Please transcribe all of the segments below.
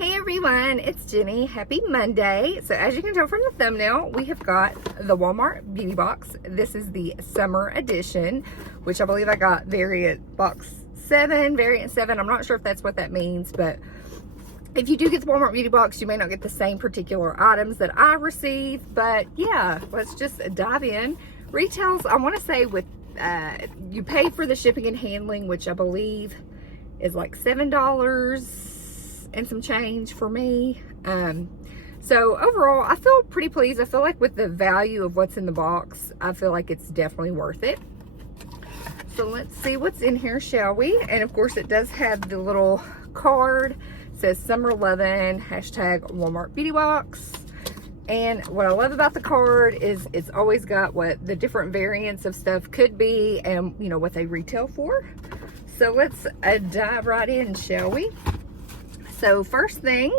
Hey everyone, it's Jenny. Happy Monday. So as you can tell from the thumbnail, we have got the Walmart Beauty Box. This is the summer edition, which I believe I got variant 7. I'm not sure if that's what that means, but if you do get the Walmart Beauty Box, you may not get the same particular items that I received. But yeah, let's just dive in. Retails, I want to say with, you pay for the shipping and handling, which I believe is like $7 and some change for me. So overall, I feel pretty pleased. I feel like with the value of what's in the box, I feel like it's definitely worth it. So let's see what's in here, shall we? And of course, it does have the little card. It says Summer 11, hashtag Walmart Beauty Box. And what I love about the card is it's always got what the different variants of stuff could be and, you know, what they retail for. So let's dive right in, shall we? So first thing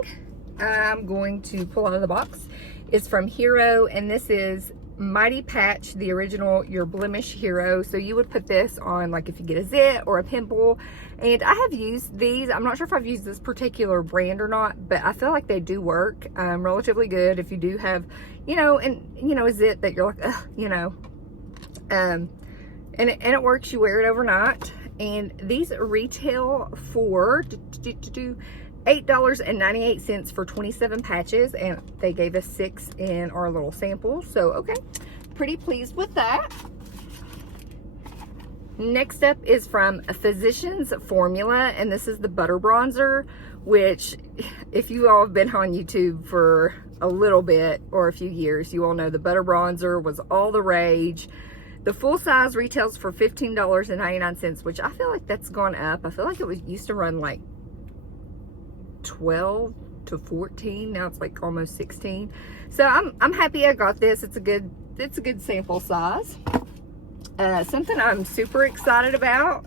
I'm going to pull out of the box is from Hero, and this is Mighty Patch, the original Your Blemish Hero. So you would put this on like if you get a zit or a pimple, and I have used these. I'm not sure if I've used this particular brand or not, but I feel like they do work relatively good if you do have, you know, a zit that you're like, ugh, you know, and it works. You wear it overnight, and these retail for $8.98 for 27 patches, and they gave us 6 in our little sample. So okay, pretty pleased with that. Next up is from Physicians Formula, and this is the butter bronzer, which if you all have been on YouTube for a little bit or a few years, you all know the butter bronzer was all the rage. The full size retails for $15.99, which I feel like that's gone up. I feel like it used to run like 12 to 14. Now it's like almost 16. So I'm happy I got this. It's a good sample size. Something I'm super excited about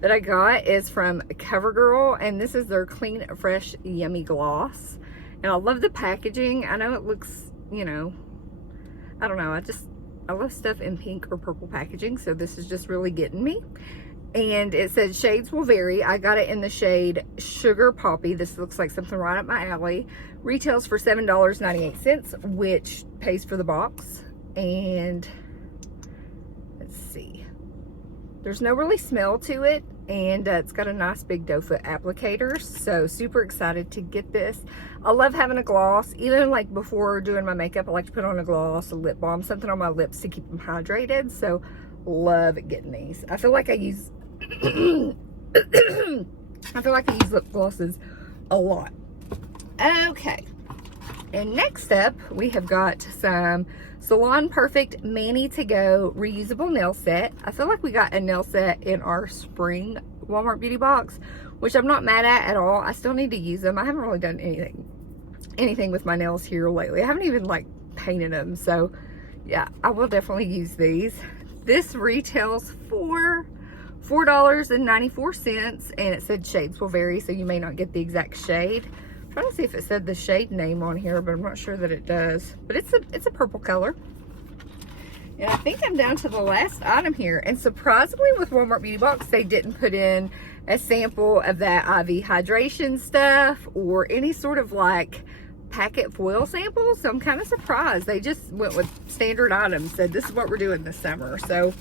that I got is from Covergirl, and this is their Clean Fresh Yummy Gloss. And I love the packaging. I know it looks, you know, I don't know, I love stuff in pink or purple packaging, so this is just really getting me. And it says shades will vary. I got it in the shade Sugar Poppy. This looks like something right up my alley. Retails for $7.98, which pays for the box. And let's see, there's no really smell to it, and it's got a nice big doe foot applicator. So super excited to get this. I love having a gloss. Even like before doing my makeup, I like to put on a gloss, a lip balm, something on my lips to keep them hydrated. So love getting these. I feel like I use lip glosses a lot. Okay, and next up we have got some Salon Perfect Mani to Go Reusable Nail Set. I feel like we got a nail set in our spring Walmart Beauty Box, which I'm not mad at all. I still need to use them. I haven't really done anything with my nails here lately. I haven't even like painted them. So yeah, I will definitely use these. This retails for $4.94, and it said shades will vary, so you may not get the exact shade. I'm trying to see if it said the shade name on here, but I'm not sure that it does. But it's a purple color. And I think I'm down to the last item here. And surprisingly, with Walmart Beauty Box, they didn't put in a sample of that IV hydration stuff or any sort of like packet foil sample. So I'm kind of surprised. They just went with standard items, said this is what we're doing this summer. So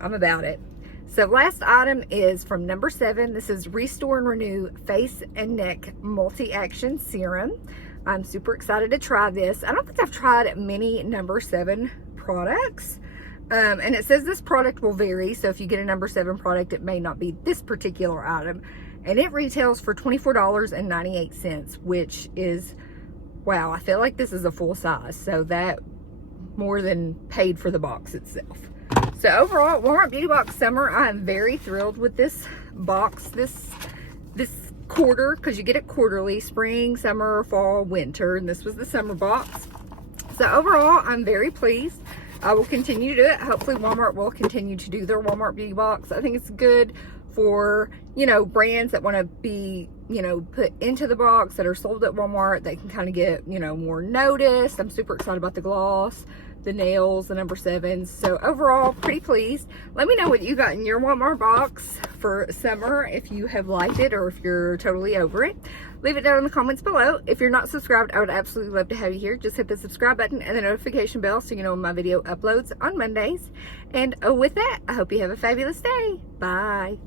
I'm about it. So last item is from number 7. This is Restore and Renew Face and Neck Multi-Action Serum. I'm super excited to try this. I don't think I've tried many number 7 products. And it says this product will vary. So if you get a number 7 product, it may not be this particular item. And it retails for $24.98, which is, wow, I feel like this is a full size. So that more than paid for the box itself. So overall, Walmart Beauty Box Summer, I'm very thrilled with this box, this quarter, because you get it quarterly, spring, summer, fall, winter, and this was the summer box. So overall, I'm very pleased. I will continue to do it. Hopefully Walmart will continue to do their Walmart Beauty Box. I think it's good for, you know, brands that want to be, you know, put into the box that are sold at Walmart that can kind of get, you know, more noticed. I'm super excited about the gloss, the nails, the number 7s. So overall, pretty pleased. Let me know what you got in your Walmart box for summer, if you have liked it or if you're totally over it. Leave it down in the comments below. If you're not subscribed, I would absolutely love to have you here. Just hit the subscribe button and the notification bell so you know when my video uploads on Mondays. And with that, I hope you have a fabulous day. Bye.